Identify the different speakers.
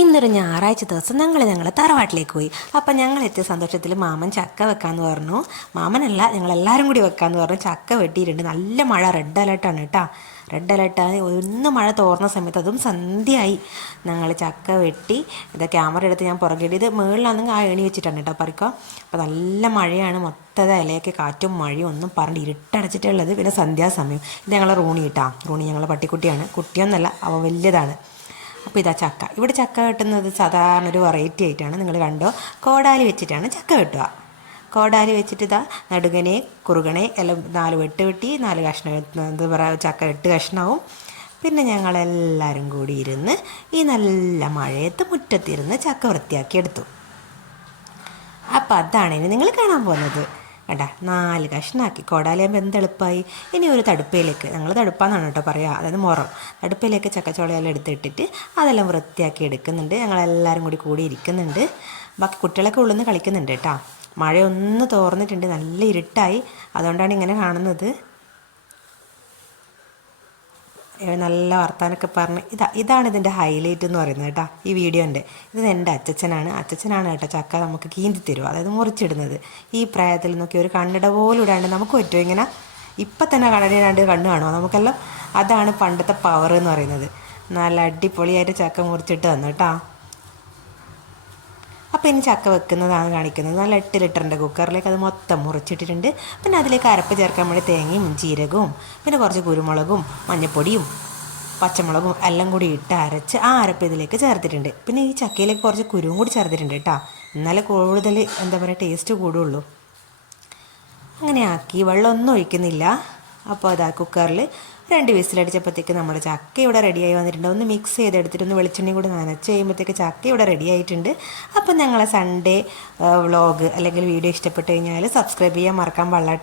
Speaker 1: ഇന്നൊരു ഞായറാഴ്ച ദിവസം ഞങ്ങൾ ഞങ്ങളെ തറവാട്ടിലേക്ക് പോയി. അപ്പം ഞങ്ങൾ എത്തിയ സന്തോഷത്തിൽ മാമൻ ചക്ക വെക്കാന്ന് പറഞ്ഞു. മാമനല്ല ഞങ്ങളെല്ലാവരും കൂടി വെക്കാന്ന് പറഞ്ഞു. ചക്ക വെട്ടിയിട്ടുണ്ട്. നല്ല മഴ റെഡ് അലേർട്ടാണ് കേട്ടോ റെഡ് അലേർട്ടാണ് ഒന്ന് മഴ തോർന്ന സമയത്ത് അതും സന്ധ്യയായി. ഞങ്ങൾ ചക്ക വെട്ടി ഇത് ക്യാമറ എടുത്ത് ഞാൻ പുറകിട്ട് ഇത് മുകളിലാണെങ്കിൽ ആ ഏണി വെച്ചിട്ടാണ് കേട്ടോ പറിക്കുക അപ്പോൾ നല്ല മഴയാണ്. മൊത്തം ഇലയൊക്കെ കാറ്റും മഴയും ഒന്നും പറഞ്ഞ് ഇരുട്ടടച്ചിട്ടുള്ളത് പിന്നെ സന്ധ്യാസമയം. ഇത് ഞങ്ങളെ റൂണി കിട്ടാം റൂണി ഞങ്ങളെ പട്ടിക്കുട്ടിയാണ്. കുട്ടിയൊന്നല്ല അവ വലിയതാണ്. അപ്പോൾ ഇതാ ചക്ക. ഇവിടെ ചക്ക വെട്ടുന്നത് സാധാരണ ഒരു വെറൈറ്റി ആയിട്ടാണ് നിങ്ങൾ കണ്ടോ. കോടാലി വെച്ചിട്ടാണ് ചക്ക വെട്ടുക. കോടാലി വെച്ചിട്ട് ഇതാ നടുകനെ കുറുകനെ എല്ലാം നാല് വെട്ട് വെട്ടി നാല് കഷ്ണം എന്താ പറയുക ചക്ക എട്ട് കഷ്ണവും. പിന്നെ ഞങ്ങളെല്ലാവരും കൂടി ഇരുന്ന് ഈ നല്ല മഴയത്ത് മുറ്റത്തിരുന്ന് ചക്ക വൃത്തിയാക്കി എടുത്തു അപ്പം അതാണ് ഇനി നിങ്ങൾ കാണാൻ പോകുന്നത്. കണ്ട നാല് കഷ്ണാക്കി. കോടാലിയാകുമ്പോൾ എന്ത് എളുപ്പമായി ഇനി ഒരു തടുപ്പയിലേക്ക് ഞങ്ങൾ തടുപ്പാന്നാണ് കേട്ടോ പറയുക അതായത് മുറം. തടുപ്പയിലേക്ക് ചക്കച്ചോളയെല്ലാം എടുത്തിട്ടിട്ട് അതെല്ലാം വൃത്തിയാക്കി എടുക്കുന്നുണ്ട്. ഞങ്ങളെല്ലാവരും കൂടി കൂടി ഇരിക്കുന്നുണ്ട്. ബാക്കി കുട്ടികളൊക്കെ ഉള്ളിൽ നിന്ന് കളിക്കുന്നുണ്ട് കേട്ടോ. മഴയൊന്ന് തോർന്നിട്ടുണ്ട്. നല്ല ഇരുട്ടായി. അതുകൊണ്ടാണ് ഇങ്ങനെ കാണുന്നത്. നല്ല വർത്താനൊക്കെ പറഞ്ഞ്. ഇതാ ഇതാണ് ഇതിന്റെ ഹൈലൈറ്റ് എന്ന് പറയുന്നത് കേട്ടോ ഈ വീഡിയോന്റെ ഇത് എന്റെ അച്ഛച്ചനാണ് അച്ഛച്ചനാണ് കേട്ടോ ചക്ക നമുക്ക് കീന്തി തരും അതായത് മുറിച്ചിടുന്നത്. ഈ പ്രായത്തിൽ നോക്കി ഒരു കണ്ണിട പോലും ഇടാണ്ട് നമുക്ക് പറ്റുമോ ഇങ്ങനെ? ഇപ്പം തന്നെ കണ്ണടിയിടാണ്ട് കണ്ണ് കാണുമോ? നമുക്കെല്ലാം അതാണ് പണ്ടത്തെ പവർ എന്ന് പറയുന്നത്. നല്ല അടിപൊളിയായിട്ട് ചക്ക മുറിച്ചിട്ട് തന്നു കേട്ടോ. അപ്പോൾ ഇനി ചക്ക വെക്കുന്നതാണ് കാണിക്കുന്നത്. നല്ല എട്ട് ലിറ്ററിന്റെ കുക്കറിലേക്ക് അത് മൊത്തം മുറിച്ചിട്ടിട്ടുണ്ട്. പിന്നെ അതിലേക്ക് അരപ്പ് ചേർക്കാൻ വേണ്ടി തേങ്ങയും ജീരകവും പിന്നെ കുറച്ച് കുരുമുളകും മഞ്ഞൾപ്പൊടിയും പച്ചമുളകും എല്ലാം കൂടി ഇട്ട് അരച്ച് ആ അരപ്പ് ഇതിലേക്ക് ചേർത്തിട്ടുണ്ട്. പിന്നെ ഈ ചക്കയിലേക്ക് കുറച്ച് കുരുവും കൂടി ചേർത്തിട്ടുണ്ട് കേട്ടോ. എന്നാലേ കൂടുതൽ എന്താ പറയുക ടേസ്റ്റ് കൂടുള്ളൂ. അങ്ങനെ ആക്കി. വെള്ളമൊന്നും ഒഴിക്കുന്നില്ല. അപ്പോൾ അതാ കുക്കറിൽ രണ്ട് വിസിലടിച്ചപ്പോഴത്തേക്ക് നമ്മുടെ ചക്ക ഇവിടെ റെഡിയായി വന്നിട്ടുണ്ട്. ഒന്ന് മിക്സ് ചെയ്തെടുത്തിട്ട് ഒന്ന് വെളിച്ചെണ്ണയും കൂടി നനച്ച് കഴിയുമ്പോഴത്തേക്ക് ചക്ക ഇവിടെ റെഡി ആയിട്ടുണ്ട്. അപ്പം ഞങ്ങളെ സൺഡേ വ്ളോഗ് അല്ലെങ്കിൽ വീഡിയോ ഇഷ്ടപ്പെട്ട് കഴിഞ്ഞാൽ സബ്സ്ക്രൈബ് ചെയ്യാൻ മറക്കാൻ പാടില്ല.